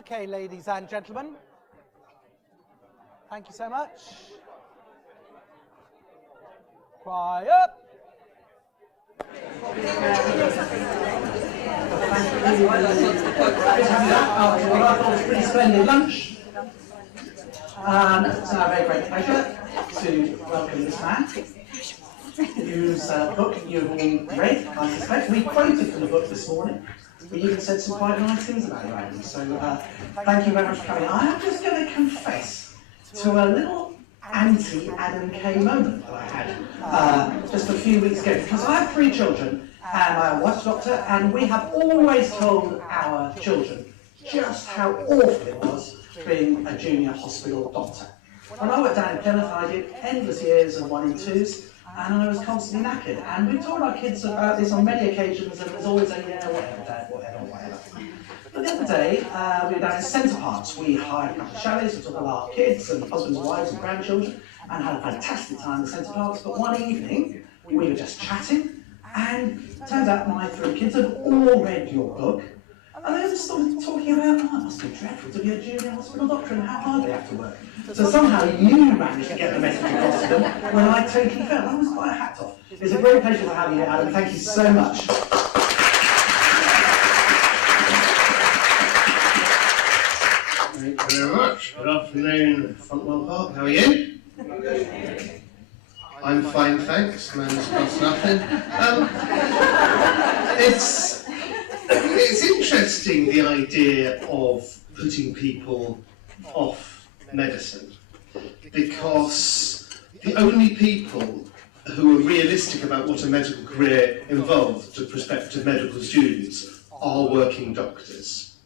Okay, ladies and gentlemen, thank you so much. Quiet. It's a pretty splendid lunch. It's our very great pleasure to welcome this man, whose book you've all read, I suspect. We quoted from the book this morning. We even said some quite nice things about you, Adam. So thank you very much for coming. I am just going to confess to a little anti-Adam K moment that I had just a few weeks ago, because I have 3 children and my wife's a doctor, and we have always told our children just how awful it was being a junior hospital doctor. When I worked down in Plymouth, I did endless years of 1 and 2s, and I was constantly knackered. And we told our kids about this on many occasions, and there's always a, yeah, whatever, Dad, whatever. But the other day, we were down in Centre Parks. We hired a couple of chalets, we took all our kids and husbands, wives and grandchildren, and had a fantastic time in Centre Parks. But one evening, we were just chatting, and it turns out my 3 kids had all read your book, and they just started talking about, oh, it must be dreadful to be a junior hospital doctor and how hard they have to work. So somehow you managed to get the message across to them when I totally failed. I was quite a hat off. It's a great pleasure to have you here, Adam. Thank you so much. Thank you very much. Good afternoon, Frontwell Park. How are you? I'm fine, thanks. Man's cost nothing. It's interesting, the idea of putting people off medicine, because the only people who are realistic about what a medical career involves to prospective medical students are working doctors.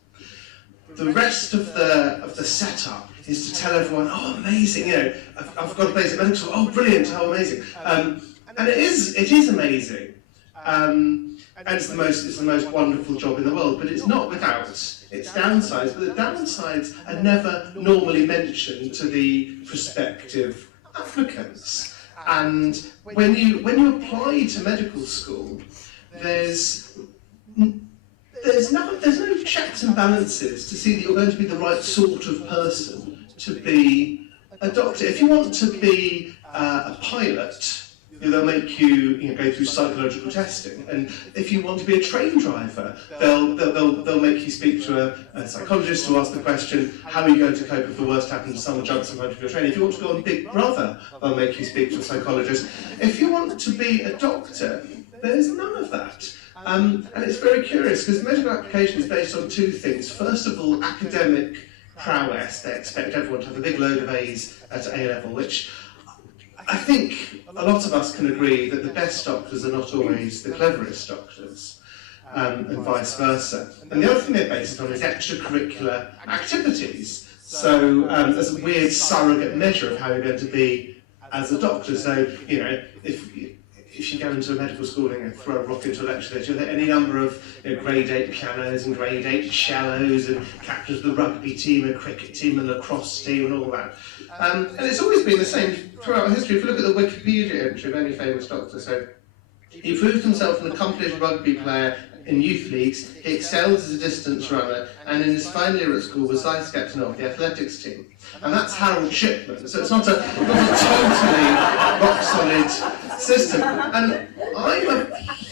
The rest of the setup is to tell everyone, oh, amazing, you know, I've got a place at medical school, oh, brilliant, how amazing. And it is amazing. And it's the most wonderful job in the world, but it's not without its downsides. But the downsides are never normally mentioned to the prospective applicants. And when you apply to medical school, there's no checks and balances to see that you're going to be the right sort of person to be a doctor. If you want to be a pilot, they'll make you, go through psychological testing, and if you want to be a train driver, they'll make you speak to a psychologist to ask the question, how are you going to cope if the worst happens, someone jumps in front of your train? If you want to go on Big Brother, they'll make you speak to a psychologist. If you want to be a doctor, there's none of that. And it's very curious, because medical application is based on 2 things. First of all, academic prowess. They expect everyone to have a big load of A's at A-level, which I think a lot of us can agree that the best doctors are not always the cleverest doctors, and vice versa. And the other thing they're based on is extracurricular activities. So there's a weird surrogate measure of how you're going to be as a doctor. So, if you go into a medical school and throw a rock into a lecture theatre, you'll hit any number of grade 8 pianos and grade 8 cellos and captains of the rugby team and cricket team and lacrosse team and all that. And it's always been the same throughout history. If you look at the Wikipedia entry of any famous doctor, so he proved himself an accomplished rugby player in youth leagues, he excelled as a distance runner, and in his final year at school was vice captain of the athletics team. And that's Harold Shipman, so it's not a totally rock-solid system. And I'm a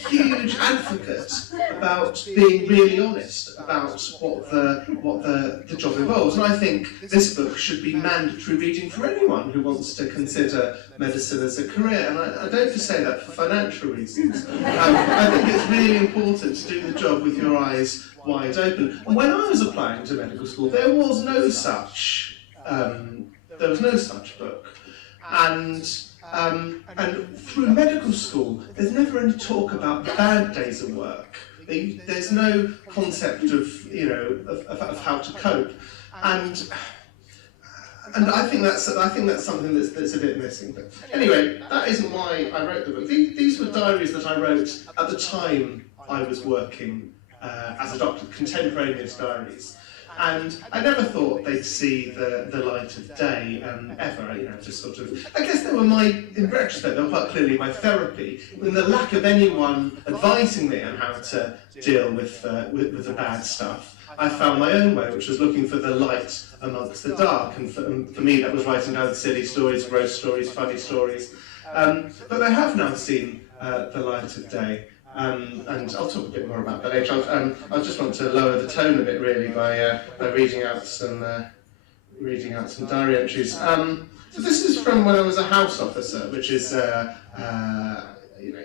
huge advocate about being really honest about what the job involves. And I think this book should be mandatory reading for anyone who wants to consider medicine as a career. And I don't just say that for financial reasons. I think it's really important to do the job with your eyes wide open. And when I was applying to medical school, there was no such book. And through medical school, there's never any talk about bad days at work. There's no concept of how to cope, and I think that's something that's a bit missing. But anyway, that isn't why I wrote the book. These were diaries that I wrote at the time I was working as a doctor, contemporaneous diaries. And I never thought they'd see the light of day ever, just sort of, I guess in retrospect, they were quite clearly my therapy, in the lack of anyone advising me on how to deal with the bad stuff. I found my own way, which was looking for the light amongst the dark. And for me, that was writing down silly stories, gross stories, funny stories. But they have now seen the light of day. And I'll talk a bit more about that later. I just want to lower the tone a bit, really, by reading out some diary entries. So this is from when I was a house officer, which is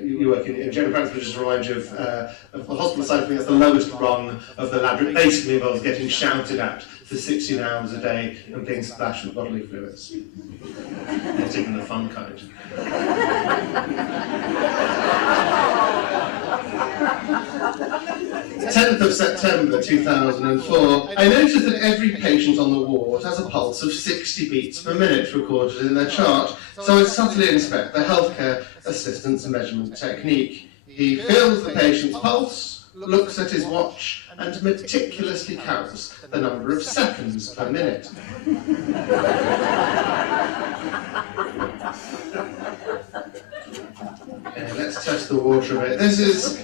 you work in general practice, which just reminds you of the hospital side of things. That's the lowest rung of the ladder. It basically involves getting shouted at for 16 hours a day and being splashed with bodily fluids. Not even the fun kind. 10th of September 2004, I noticed that every patient on the ward has a pulse of 60 beats per minute recorded in their chart, so I subtly inspect the healthcare assistant's measurement technique. He feels the patient's pulse, looks at his watch, and meticulously counts the number of seconds per minute. Okay, let's test the water a bit. This is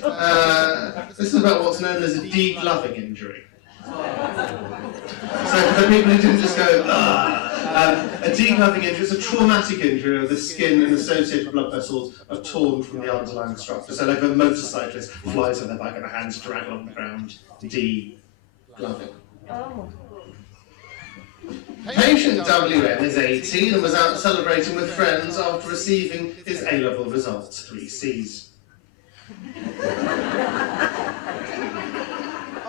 about what's known as a degloving injury. So for the people who didn't just go, a degloving injury is a traumatic injury where the skin and associated blood vessels are torn from the underlying structure. So like a motorcyclist flies on their bike and their hands drag along the ground. Degloving. Oh. Patient WM is 18 and was out celebrating with friends after receiving his A-level results, 3 Cs.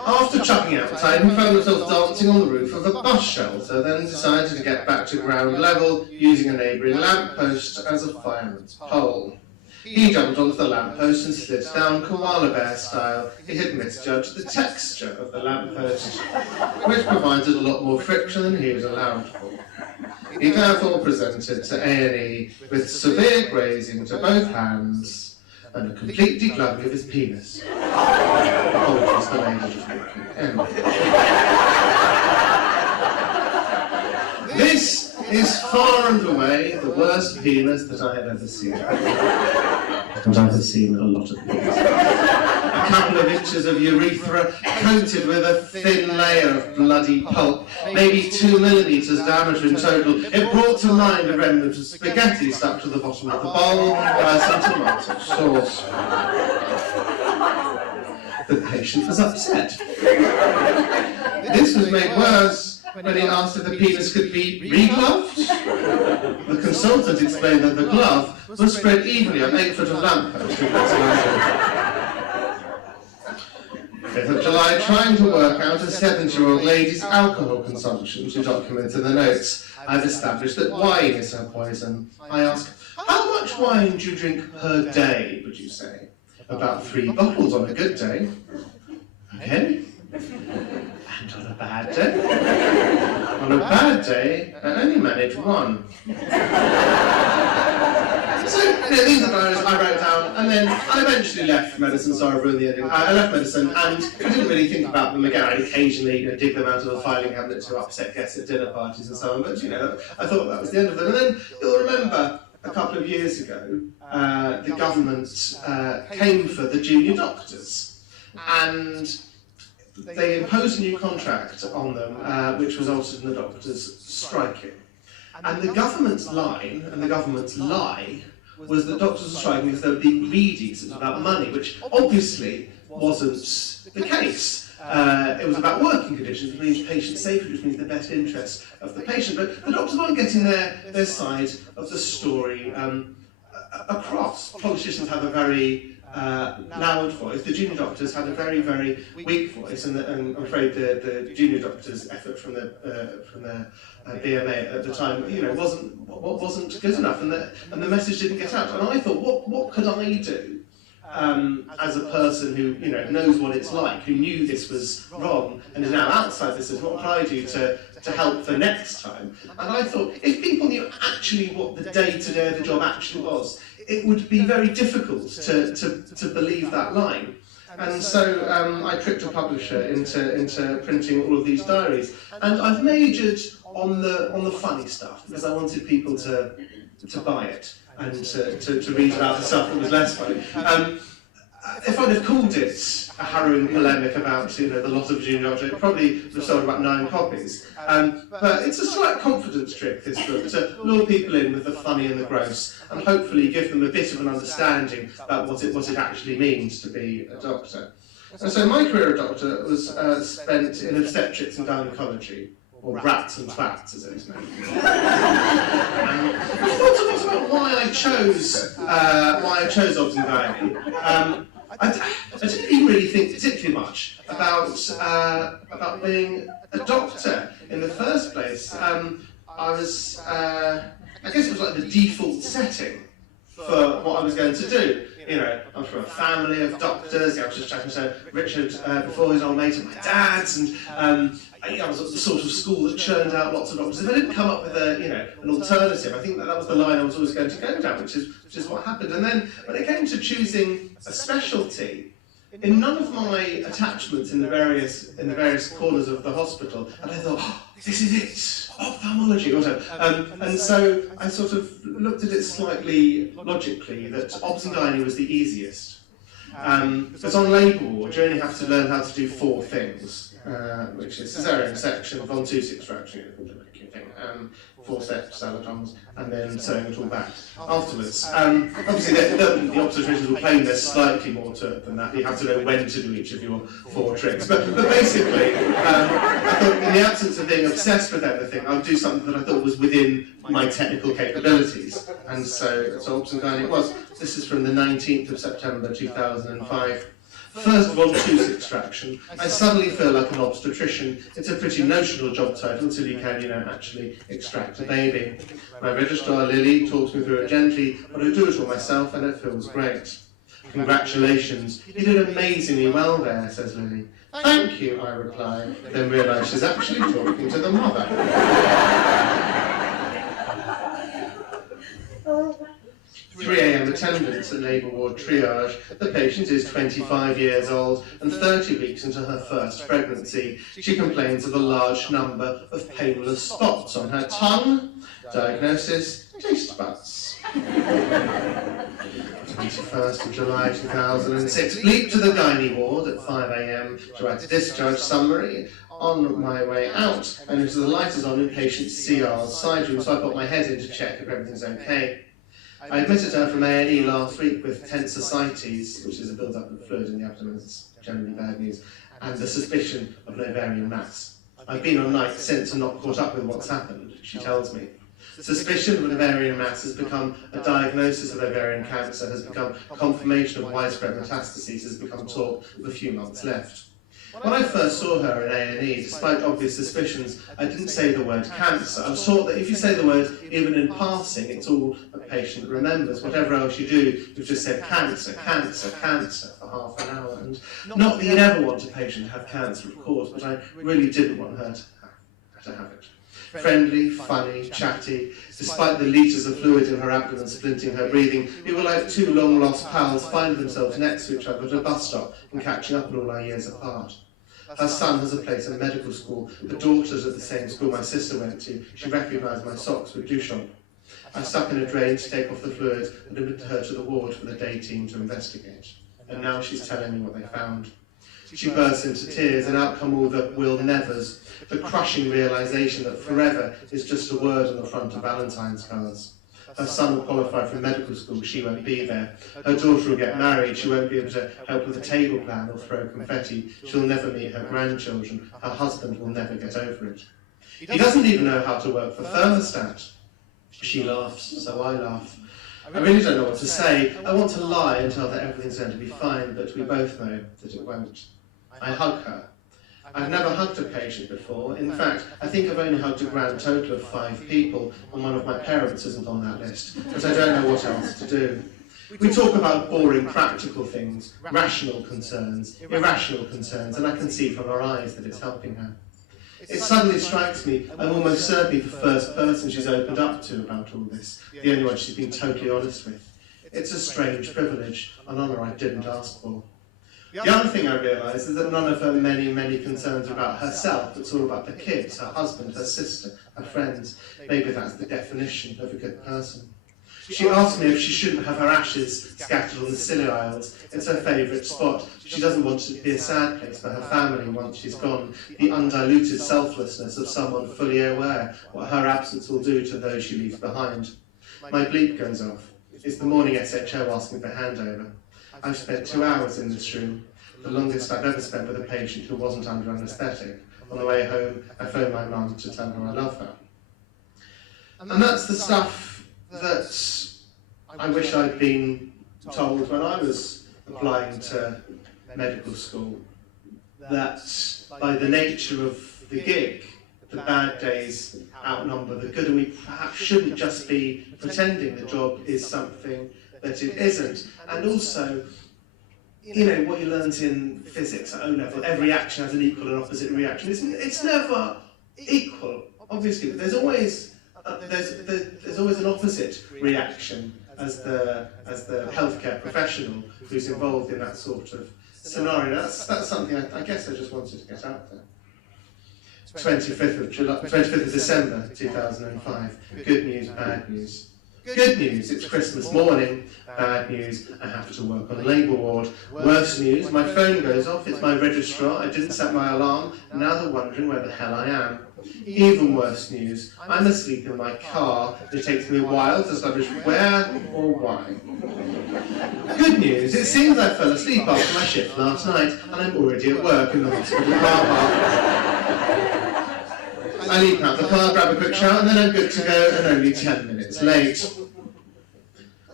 After chucking out time, he found himself dancing on the roof of a bus shelter, then decided to get back to ground level using a neighbouring lamppost as a fireman's pole. He jumped onto the lamppost and slid down koala bear style. He had misjudged the texture of the lamppost, which provided a lot more friction than he was allowed for. He therefore presented to A&E with severe grazing to both hands and a complete degloving of his penis. Apologies, the lady just walking in. This is far and away the worst penis that I have ever seen. And I have seen a lot of penis. A couple of inches of urethra coated with a thin layer of bloody pulp, maybe 2 millimetres diameter in total. It brought to mind a remnant of spaghetti stuck to the bottom of the bowl by some tomato sauce. The patient was upset. This was made worse when he asked if the penis could be re-gloved. The consultant explained that the glove was spread evenly on 8 foot of lamppost. 5th of July, trying to work out a 70-year-old lady's alcohol consumption to document in the notes. I've established that wine is her poison. I ask, how much wine do you drink per day, would you say? About 3 bottles on a good day. Okay. And on a bad day? On a bad day, I only manage 1. So, these are diaries I wrote down, and then I eventually left medicine, sorry I've ruined the ending. I left medicine, and I didn't really think about them again. I'd occasionally dig them out of a filing cabinet to upset guests at dinner parties and so on, but I thought that was the end of them. And then, you'll remember, a couple of years ago, the government came for the junior doctors, and they imposed a new contract on them, which resulted in the doctors striking. And the government's line, and the government's lie, was that doctors were striking because they were being greedy, so it was about money, which obviously wasn't the case. It was about working conditions, which means patient safety, which means the best interest of the patient. But the doctors weren't getting their side of the story across. Politicians have a very loud voice. The junior doctors had a very, very weak voice, and I'm afraid the junior doctors' effort from the BMA at the time, wasn't good enough, and the message didn't get out. And I thought, what could I do as a person who knows what it's like, who knew this was wrong, and is now outside this? What could I do to help the next time? And I thought, if people knew actually what the day-to-day of the job actually was, it would be very difficult to believe that line. And so I tricked a publisher into printing all of these diaries, and I've majored on the funny stuff because I wanted people to buy it and to read about the stuff that was less funny. if I'd have called it a harrowing polemic about the loss of Virginia Doctor, it probably would have sold about 9 copies. But it's a slight confidence trick, this book, to lure people in with the funny and the gross, and hopefully give them a bit of an understanding about what it actually means to be a doctor. And so my career as a doctor was spent in obstetrics and gynecology, or brats and twats, as it is known. I thought a lot about why I chose obs and gynae. I didn't even really think particularly much about being a doctor in the first place. I guess it was like the default setting for what I was going to do. I'm from a family of doctors. I was just chatting to Richard before, his old mate of my dad's, and I was at the sort of school that churned out lots of doctors. If I didn't come up with an alternative, I think that was the line I was always going to go down, which is what happened. And then when it came to choosing a specialty, in none of my attachments in the various corners of the hospital, and I thought, this is it, ophthalmology, or whatever. And so I sort of looked at it slightly logically that obs and gynae was the easiest. Because on labour ward, you only have to learn how to do 4 things, which is caesarean section, von Tus extraction, forceps, salatoms, and then sewing it all back afterwards. Obviously, the obstetricians will claim there's slightly more to it than that. You have to know when to do each of your 4 tricks. But basically, I thought in the absence of being obsessed with everything, I would do something that I thought was within my technical capabilities. And so obs and gynae it was. This is from the 19th of September 2005. First von Tus extraction. I suddenly feel like an obstetrician. It's a pretty notional job title until you can, actually extract a baby. My registrar, Lily, talks me through it gently, but I do it all myself and it feels great. Congratulations, you did amazingly well there, says Lily. Thank you, I reply, then realise she's actually talking to the mother. 3 a.m. attendance at labour ward triage. The patient is 25 years old and 30 weeks into her first pregnancy. She complains of a large number of painless spots on her tongue. Diagnosis, taste buds. 21st of July 2006. Leap to the gynae ward at 5 a.m. to write a discharge summary. On my way out, I notice the light is on in patient CR's side room, so I put my head in to check if everything's okay. I admitted her from A&E last week with tense ascites, which is a build-up of fluid in the abdomen, it's generally bad news, and the suspicion of an ovarian mass. I've been on night since and not caught up with what's happened, she tells me. Suspicion of an ovarian mass has become a diagnosis of ovarian cancer, has become confirmation of widespread metastases, has become talk with a few months left. When I first saw her in A&E, despite obvious suspicions, I didn't say the word cancer. I was taught that if you say the word even in passing, it's all a patient remembers. Whatever else you do, you've just said cancer, cancer, cancer for half an hour. And not that you'd ever want a patient to have cancer, of course, but I really didn't want her to have it. Friendly, funny, chatty, despite the litres of fluid in her abdomen splinting her breathing, we were like 2 long-lost pals finding themselves next to each other at a bus stop and catching up on all our years apart. Her son has a place in medical school. The daughter's at the same school my sister went to. She recognised my socks with Duchamp. I stuck in a drain to take off the fluid and admitted her to the ward for the day team to investigate. And now she's telling me what they found. She bursts into tears, and out come all the will-nevers, the crushing realisation that forever is just a word on the front of Valentine's cards. Her son will qualify for medical school, she won't be there. Her daughter will get married, she won't be able to help with the table plan or throw confetti. She'll never meet her grandchildren. Her husband will never get over it. He doesn't even know how to work the thermostat. She laughs, so I laugh. I really don't know what to say. I want to lie and tell her that everything's going to be fine, but we both know that it won't. I hug her. I've never hugged a patient before. In fact, I think I've only hugged a grand total of 5 people, and one of my parents isn't on that list, but I don't know what else to do. We talk about boring practical things, rational concerns, irrational concerns, and I can see from her eyes that it's helping her. It suddenly strikes me I'm almost certainly the first person she's opened up to about all this, the only one she's been totally honest with. It's a strange privilege, an honour I didn't ask for. The other thing I realise is that none of her many, many concerns are about herself. It's all about the kids, her husband, her sister, her friends. Maybe that's the definition of a good person. She asked me if she shouldn't have her ashes scattered on the scilly isles. It's her favourite spot. She doesn't want it to be a sad place for her family once she's gone. The undiluted selflessness of someone fully aware what her absence will do to those she leaves behind. My bleep goes off. It's the morning SHO asking for handover. I've spent 2 hours in this room, the longest I've ever spent with a patient who wasn't under anaesthetic. On the way home, I phoned my mum to tell her I love her. And that's the stuff that I wish I'd been told when I was applying to medical school, that by the nature of the gig, the bad days outnumber the good, and we perhaps shouldn't just be pretending the job is something that it isn't. And also, you know, what you learnt in physics at O-level, every action has an equal and opposite reaction. It's never equal, obviously, but there's always an opposite reaction as the healthcare professional who's involved in that sort of scenario. That's something I guess I just wanted to get out there. 25th of December 2005. Good news, bad news. Good news, it's Christmas morning. Bad news, I have to work on labour ward. Worse news, my phone goes off, it's my registrar, I didn't set my alarm, now they're wondering where the hell I am. Even worse news, I'm asleep in my car, it takes me a while to establish where or why. Good news, it seems I fell asleep after my shift last night, and I'm already at work in the hospital car park. I leap out the car, grab a quick shower, and then I'm good to go, and only 10 minutes late.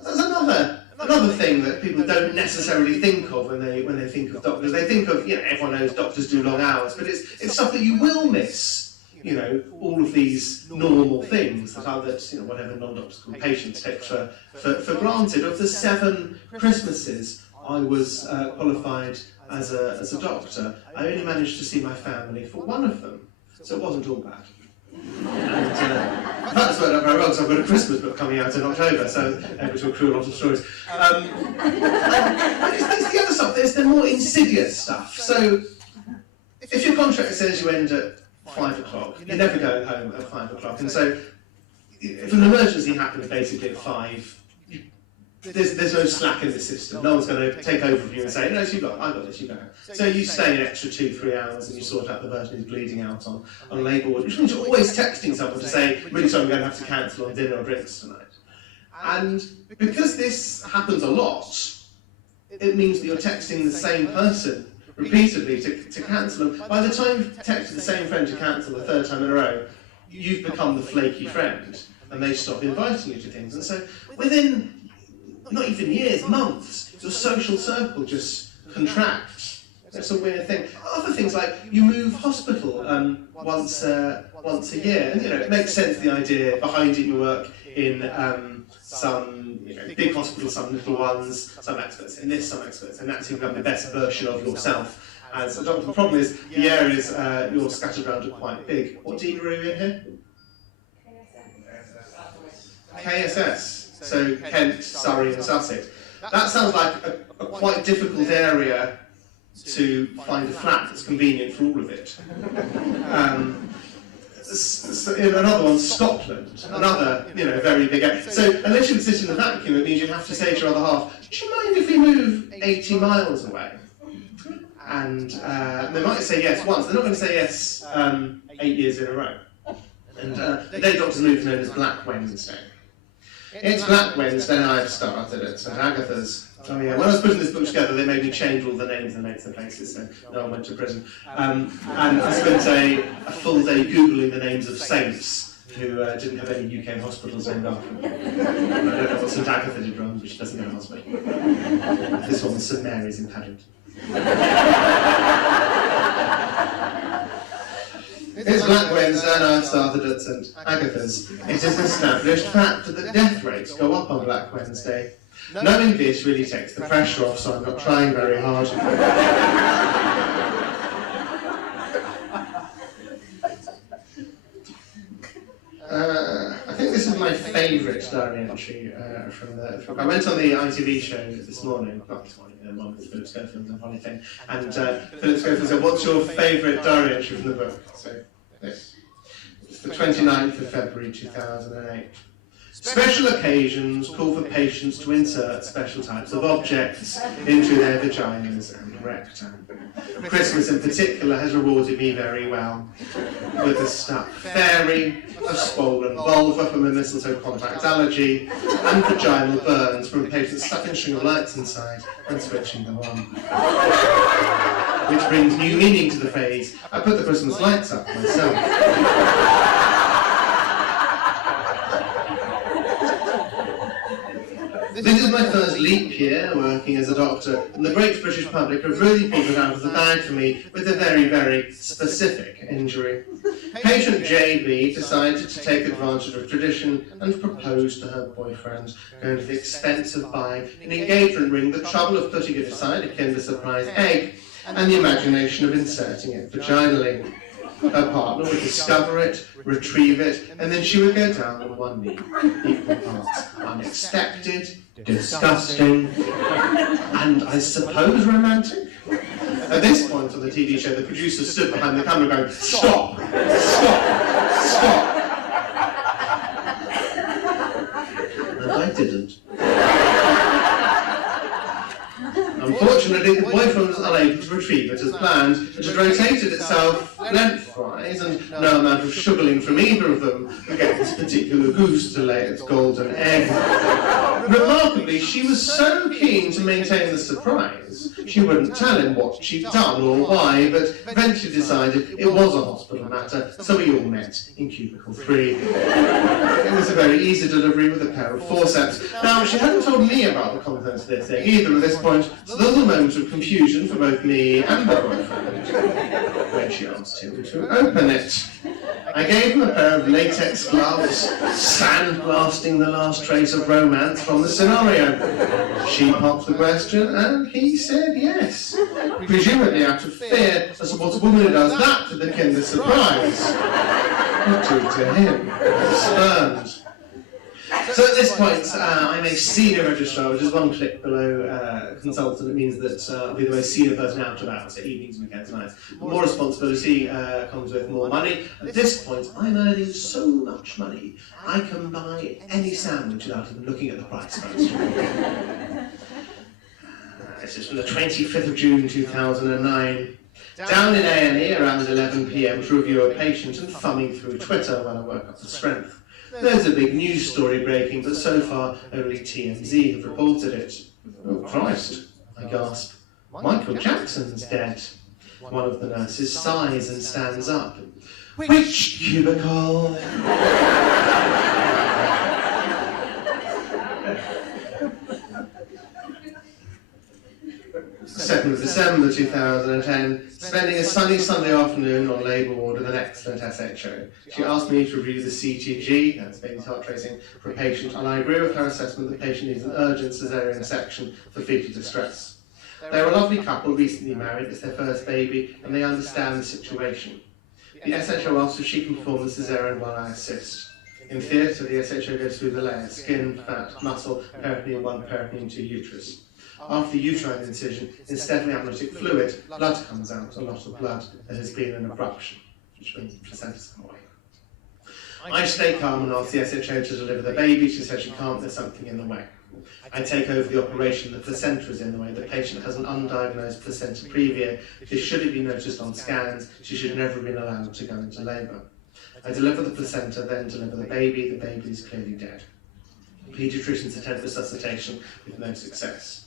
That's another thing that people don't necessarily think of when they think of doctors. They think of, you know, everyone knows doctors do long hours, but it's stuff that you will miss. You know, all of these normal things that you know, whatever non-doctors call patients take for granted. Of the 7 Christmases I was qualified as a doctor, I only managed to see my family for one of them. So it wasn't all bad. And that's worked out very well, because I've got a Christmas book coming out in October, so able to accrue a lot of stories. There's the other stuff, there's the more insidious stuff. So if your contract says you end at 5 o'clock, you're never going home at 5 o'clock. And so if an emergency happens basically at 5, there's no slack in the system. No one's going to take over from you and say, no, I've got this, you go. So you stay an extra 2-3 hours and you sort out the person who's bleeding out on labour ward, which means you're always texting someone to say, really sorry, I'm going to have to cancel on dinner or drinks tonight. And because this happens a lot, it means that you're texting the same person repeatedly to cancel them. By the time you've texted the same friend to cancel the 3rd time in a row, you've become the flaky friend, and they stop inviting you to things. And so within not even years, months, your social circle just contracts. That's a weird thing. Other things like you move hospital once a year, and you know it makes sense. The idea behind it, you work in some big hospitals, some little ones, some experts in this, some experts in that, so you become the best version of yourself as a doctor. The problem is the areas you're scattered around are quite big. What dean are you in here? KSS. So Kent, Surrey and Sussex. That sounds like a quite difficult area to find a flat that's convenient for all of it. Another one, Scotland, another very big area. So unless you exist in a vacuum, it means you have to say to your other half, do you mind if we move 80 miles away? And they might say yes once, they're not going to say yes 8 years in a row. And the day doctors move is known as Black Wednesday. It's Black Wednesday and I've started at St Agatha's. Oh yeah, when I was putting this book together, they made me change all the names and dates and places, so no one went to prison. And I spent a full day Googling the names of saints who didn't have any UK hospitals named after them. I don't know what St Agatha did wrong, but she doesn't get a hospital. This one's St Mary's in Paddington. It's Black Wednesday and I've started at St Agatha's. It is established fact that death rates go up on Black Wednesday. Knowing this really takes the pressure off, so I'm not trying very hard. I think this is my favourite diary entry from the book. I went on the ITV show this morning, not this morning, one with Philip Schofield and funny thing, and Philip Schofield said, what's your favourite diary entry from the book? So this. It's the 29th of February 2008. Special occasions call for patients to insert special types of objects into their vaginas and recta. Christmas in particular has rewarded me very well with a stuffed fairy, a swollen vulva from a mistletoe contact allergy, and vaginal burns from patients stuffing a string of lights inside and switching them on. Which brings new meaning to the phrase, I put the Christmas lights up myself. This is my first leap year working as a doctor, and the great British public have really pulled it out of the bag for me with a very, very specific injury. Patient JB decided to take advantage of tradition and propose to her boyfriend, going to the expense of buying an engagement ring, the trouble of putting it aside, a Kinder Surprise egg, and the imagination of inserting it vaginally. Her partner would discover it, retrieve it, and then she would go down on one knee. Equal parts unexpected, disgusting, and I suppose romantic. At this point on the TV show, the producer stood behind the camera going, "Stop! Stop! Stop!" And I didn't. Unfortunately, the boyfriend was unable to retrieve it as planned, and had rotated itself lengthwise, and no amount of sugarling from either of them could get this particular goose to lay its golden egg. Remarkably, she was so keen to maintain the surprise, she wouldn't tell him what she'd done or why, but eventually decided it was a hospital matter, so we all met in cubicle 3. It was a very easy delivery with a pair of forceps. Now, she hadn't told me about the contents of this egg either at this point, so there was a moment of confusion for both me and the boyfriend when she asked him to open it. I gave him a pair of latex gloves, sandblasting the last trace of romance from the scenario. She popped the question, and he said yes, presumably out of fear as to what a woman who does that to the Kinder Surprise would do to him, spurned. So at this point, I'm a senior registrar, which is one click below consultant. It means that I'll be the most senior person out and about, so evenings, weekends, nights. More responsibility comes with more money. At this point, I'm earning so much money, I can buy any sandwich without even looking at the price first. This is from the 25th of June 2009. Down in A&E around 11 p.m. to review a patient and thumbing through Twitter while I work up the strength. There's a big news story breaking, but so far only TMZ have reported it. Oh Christ, I gasp. Michael Jackson's dead. One of the nurses sighs and stands up. Which cubicle? 2nd of December 2010, spending a sunny Sunday afternoon on labour ward with an excellent SHO. She asked me to review the CTG, that's baby's heart tracing, for a patient, and I agree with her assessment that the patient needs an urgent caesarean section for fetal distress. They're a lovely couple, recently married, it's their first baby, and they understand the situation. The SHO asks if she can perform the caesarean while I assist. In theatre, the SHO goes through the layers: skin, fat, muscle, peritoneum 1, peritoneum 2, uterus. After the uterine incision, instead of the amniotic fluid, blood comes out, a lot of blood. There has been an abruption, which means the placenta's come away. I stay calm and ask the SHO to deliver the baby. She says she can't, there's something in the way. I take over the operation, the placenta is in the way. The patient has an undiagnosed placenta previa. This should have been noticed on scans. She should have never been allowed to go into labour. I deliver the placenta, then deliver the baby. The baby is clearly dead. Paediatricians attempt resuscitation with no success.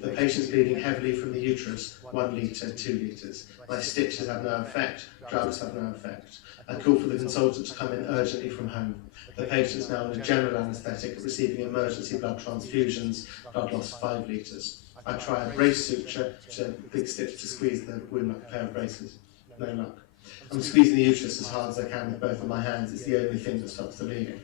The patient's bleeding heavily from the uterus, 1 litre, 2 litres. My stitches have no effect, drugs have no effect. I call for the consultant to come in urgently from home. The patient's now under general anaesthetic, receiving emergency blood transfusions, blood loss 5 litres. I try a brace suture, which is a big stitch to squeeze the wound like a pair of braces. No luck. I'm squeezing the uterus as hard as I can with both of my hands. It's the only thing that stops the bleeding.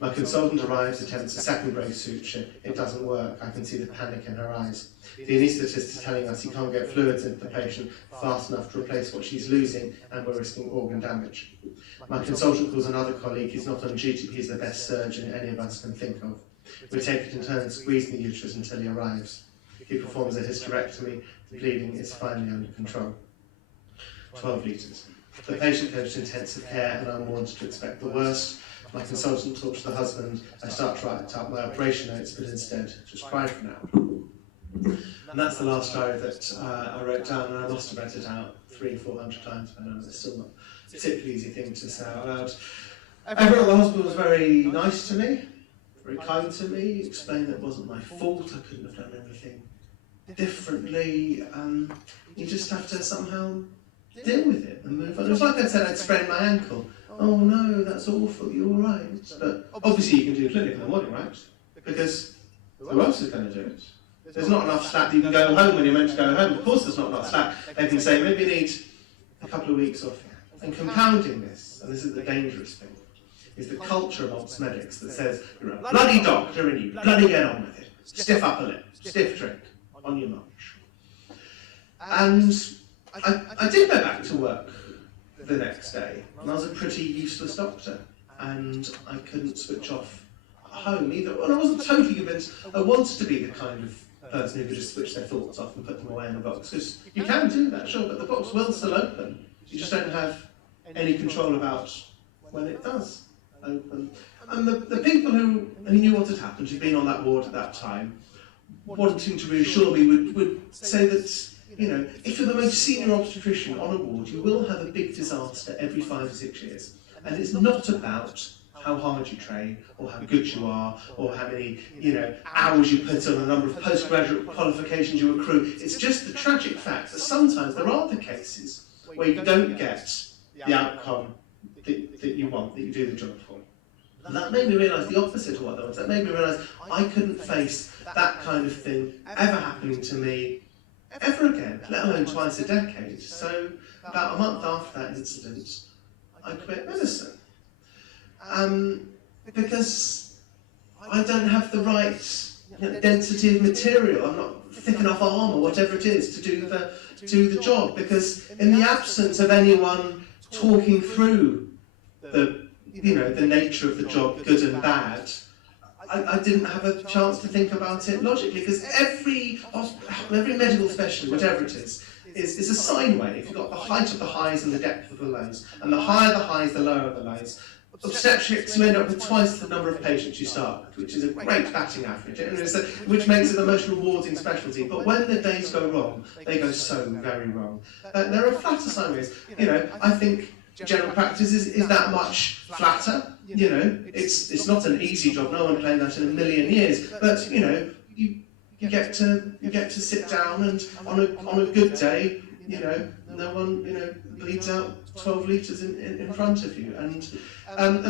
My consultant arrives, attempts a second brace suture. It doesn't work. I can see the panic in her eyes. The anaesthetist is telling us he can't get fluids into the patient fast enough to replace what she's losing, and we're risking organ damage. My consultant calls another colleague. He's not on duty, but he's the best surgeon any of us can think of. We take it in turn, squeezing the uterus until he arrives. He performs a hysterectomy. The bleeding is finally under control. 12 litres. The patient goes to intensive care, and I'm warned to expect the worst. my consultant talks to the husband, I start to write out my operation notes, but instead just cry for an hour. And that's the last diary that I wrote down, and I must have read it out 300-400 times by now. It's still not a particularly easy thing to say out loud. Everyone at the hospital was very nice to me, very kind to me, explained that it wasn't my fault, I couldn't have done everything differently. You just have to somehow deal with it and move on. It was like I said I'd sprained my ankle. Oh no, that's awful, you're all right. But obviously you can do a clinic in the morning, right? Because who else is going to do it? There's not enough slack that you can go home when you're meant to go home. Of course there's not enough slack. They can say, maybe you need a couple of weeks off. And compounding this, and this is the dangerous thing, is the culture amongst medics that says, you're a bloody doctor and you bloody get on with it. Stiff upper lip, stiff drink, on your march. And I did go back to work the next day, and I was a pretty useless doctor, and I couldn't switch off at home either. Well, I wasn't totally convinced I wanted to be the kind of person who could just switch their thoughts off and put them away in a box, because you can do that, sure, but the box will still open. You just don't have any control about when it does open. And the people who knew what had happened, who'd been on that ward at that time, wanting to reassure me, would say that, you know, if you're the most senior obstetrician on a ward, you will have a big disaster every 5 or 6 years. And it's not about how hard you train, or how good you are, or how many, you know, hours you put on, the number of postgraduate qualifications you accrue. It's just the tragic fact that sometimes there are the cases where you don't get the outcome that you want, that you do the job for. And that made me realise the opposite of what that was. That made me realise I couldn't face that kind of thing ever happening to me ever again, let alone twice a decade. So about a month after that incident, I quit medicine. Because I don't have the right density of material. I'm not thick enough arm or whatever it is to do the job. Because in the absence of anyone talking through the nature of the job, good and bad, I didn't have a chance to think about it logically. Because every medical specialty, whatever it is a sine wave. You've got the height of the highs and the depth of the lows. And the higher the highs, the lower the lows. Obstetrics, you end up with twice the number of patients you start with, which is a great batting average, which makes it the most rewarding specialty. But when the days go wrong, they go so very wrong. There are flatter sine waves. You know, I think general practice is that much flatter. You know, it's not an easy job. No one claimed that in a million years. But you know, you get to sit down, and on a good day, you know, no one bleeds out 12 litres in front of you, and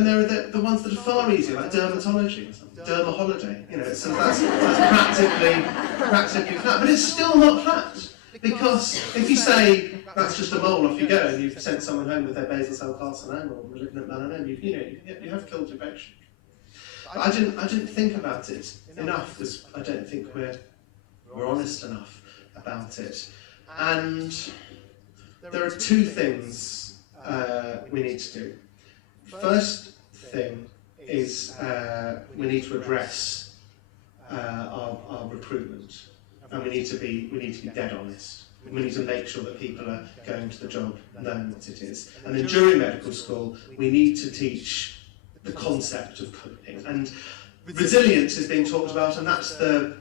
there are the ones that are far easier, like dermatology or something, derma holiday. You know, so that's practically flat, but it's still not flat, because if you say that's just a mole, off you go, and you've sent someone home with their basal cell carcinoma or malignant melanoma, you have killed your patient. But I didn't think about it enough, because I don't think we're honest enough about it. And there are two things we need to do. First thing is we need to address our recruitment, and we need to be dead honest. We need to make sure that people are going to the job knowing what it is. And then during medical school, we need to teach the concept of coping. And resilience is being talked about, and that's the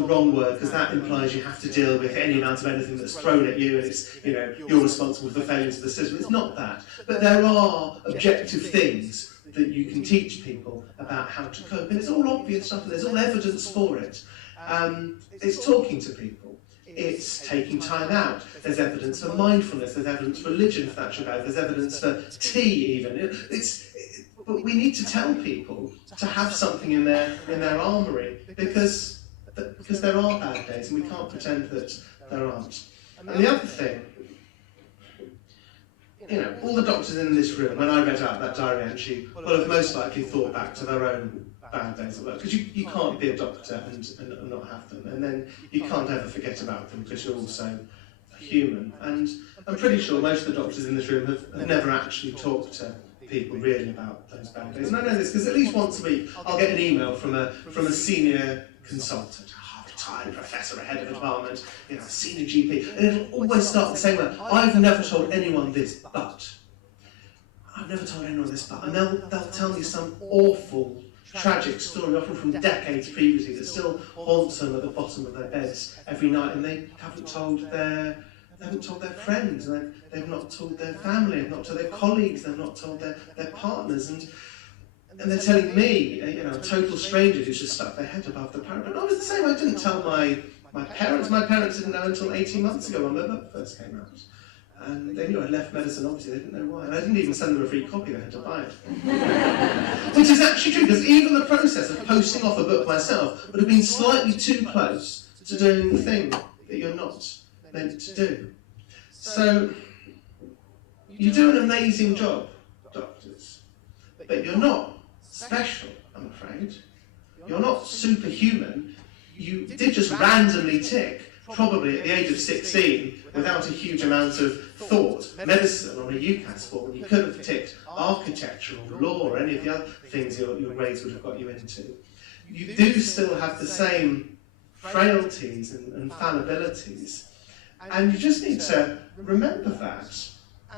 wrong word, because that implies you have to deal with any amount of anything that's thrown at you, and it's, you know, you're responsible for the failures of the system. It's not that. But there are objective things that you can teach people about how to cope, and it's all obvious stuff, and there's all evidence for it. It's talking to people. It's taking time out. There's evidence for mindfulness. There's evidence for religion, if that's your bag. There's evidence for tea, even. But we need to tell people to have something in their armoury, because there are bad days, and we can't pretend that there aren't. And the other thing, you know, all the doctors in this room, when I read out that diary entry, will have most likely thought back to their own bad days at work, because you can't be a doctor and not have them, and then you can't ever forget about them, because you're also human. And I'm pretty sure most of the doctors in this room have never actually talked to people really about those bad days. And I know this because at least once a week I'll get an email from a senior consultant, a retired professor, a head of a department, you know, a senior GP, and it'll always start the same way. I've never told anyone this, but. I've never told anyone this, but and they'll tell me some awful, tragic story, often from decades previously, that still haunts them at the bottom of their beds every night, and they haven't told their friends, and they've not told their family, they've not told their colleagues, they've not told their partners, and they're telling me, a total stranger who's just stuck their head above the parapet. I was the same. I didn't tell my parents. My parents didn't know until 18 months ago when my book first came out. And they knew I'd left medicine, obviously, they didn't know why. And I didn't even send them a free copy, they had to buy it. Which is actually true, because even the process of posting off a book myself would have been slightly too close to doing the thing that you're not meant to do. So, you do an amazing job, doctors, but you're not special, I'm afraid. You're not superhuman. You did just randomly tick, probably at the age of 16, without a huge amount of thought, medicine on a UCAS form. You could have ticked architecture or law or any of the other things your grades would have got you into. You do still have the same frailties and fallibilities, and you just need to remember that,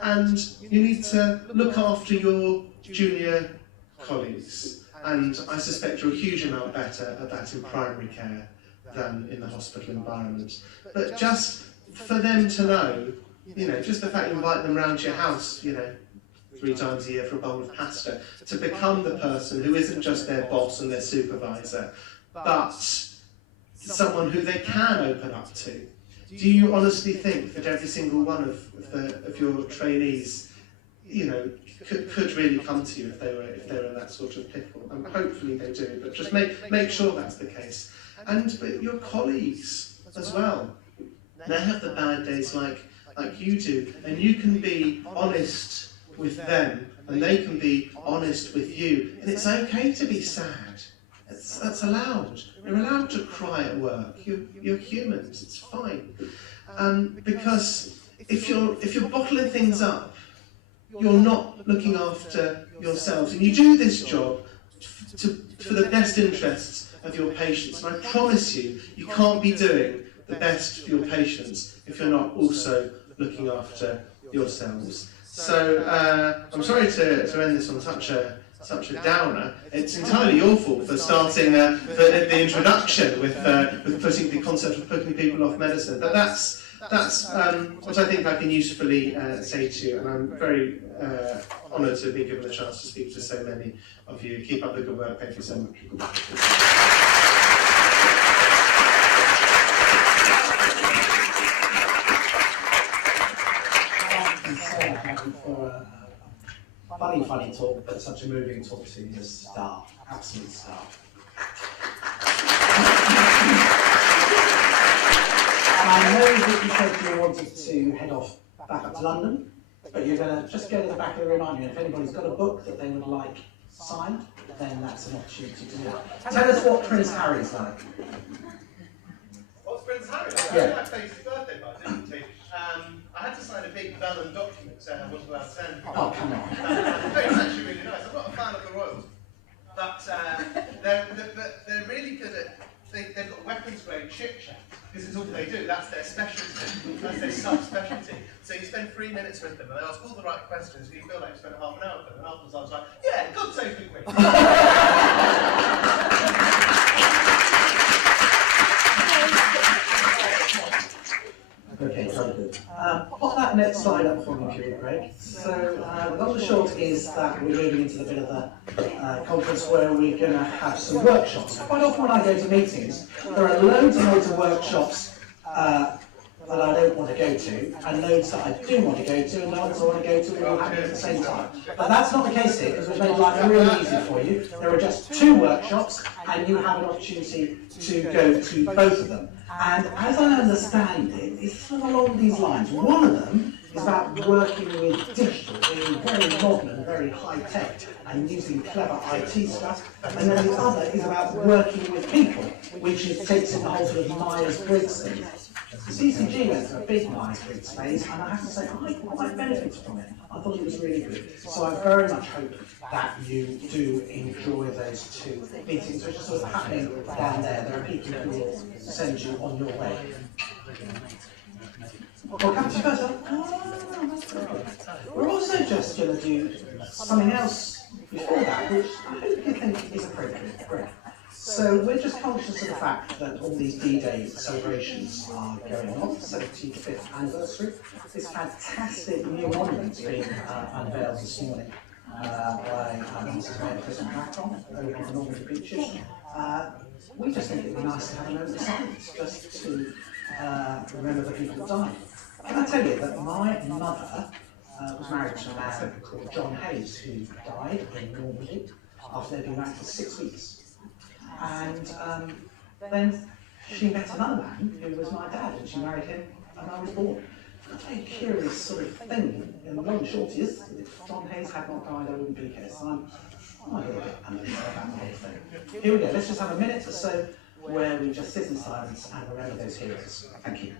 and you need to look after your junior colleagues, and I suspect you're a huge amount better at that in primary care than in the hospital environment. But just for them to know, just the fact you invite them round to your house, 3 times a year for a bowl of pasta, to become the person who isn't just their boss and their supervisor, but someone who they can open up to. Do you honestly think that every single one of your trainees, could really come to you if they were in that sort of pickle? And hopefully they do, but just make sure that's the case. But your colleagues as well, they have the bad days like you do, and you can be honest with them, and they can be honest with you, and it's okay to be sad. That's allowed. You're allowed to cry at work. You're humans. It's fine. Because if you're bottling things up, you're not looking after yourselves, and you do this job for the best interests of your patients. And I promise you, you can't be doing the best for your patients if you're not also looking after yourselves. So I'm sorry to end this on such a downer. It's entirely your fault for starting the introduction with putting the concept of putting people off medicine. But that's what I think I can usefully say to you, and I'm very honoured to be given the chance to speak to so many of you. Keep up the good work. Thank you so much. For a funny talk, but such a moving talk to you. Star, absolute star. I know that you said you wanted to head off back up to London, but you're going to just go to the back of the room, aren't you? And if anybody's got a book that they would like signed, then that's an opportunity to do that. Tell us what Prince Harry's like. What's Prince Harry? Yeah. I played his birthday party, didn't he? I had to sign a big vellum document saying I wasn't allowed to send. Oh, come on. It's actually really nice. I'm not a fan of the royals, but they're really good at. They've got weapons grade chit chat because it's all they do. That's their specialty. That's their subspecialty. So you spend 3 minutes with them and they ask all the right questions. And you feel like you spent half an hour with them. And afterwards I was like, yeah, God save the Queen. Okay, very good. Pop that next slide up for me, if you would, Craig. So, the long and short is that we're moving into the bit of the conference where we're going to have some workshops. Quite often when I go to meetings, there are loads and loads of workshops that I don't want to go to, and loads that I do want to go to, and loads I want to go to all happening at the same time. But that's not the case here, because we've made life really easy for you. There are just 2 workshops, and you have an opportunity to go to both of them. And as I understand it, it's sort of along these lines. One of them is about working with digital, being very modern and very high-tech, and using clever IT stuff. And then the other is about working with people, which takes in the whole sort of Myers-Briggs thing. CCG went through a big Myers-Briggs phase, and I have to say, I quite benefited from it. I thought it was really good. So I very much hope that you do enjoy those 2 meetings, which are sort of happening down there. There are people who will send you on your way. Well, come to first. Oh, that's very good. We're also just going to do something else before that, which I hope you think is appropriate. Great. So we're just conscious of the fact that all these D-Day celebrations are going on, 75th anniversary. This fantastic new monument's being unveiled this morning by Mrs. Mayor President Macron over on the Normandy beaches. We just think it'd be nice to have a moment of silence, just to remember the people who died. Can I tell you that my mother was married to a man called John Hayes, who died in Normandy after they'd been married for 6 weeks. And then she met another man who was my dad, and she married him, and I was born. A very curious sort of thing, and the long and short is, if John Hayes had not died, I wouldn't be here. So I'm a little bit uneasy about the whole thing. Here we go, let's just have a minute or so where we just sit in silence and remember those heroes. Thank you.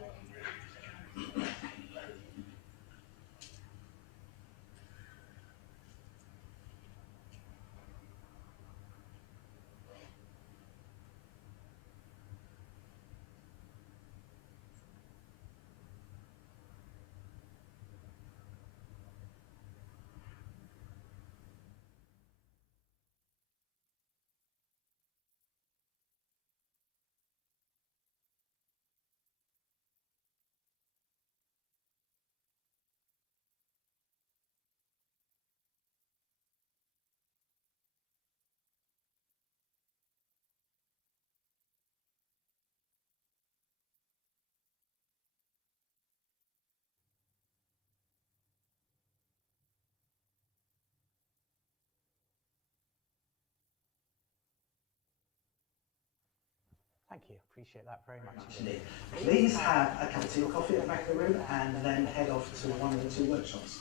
Thank you. Appreciate that very much. Indeed. Please have a cup of tea or coffee at the back of the room and then head off to one of the two workshops.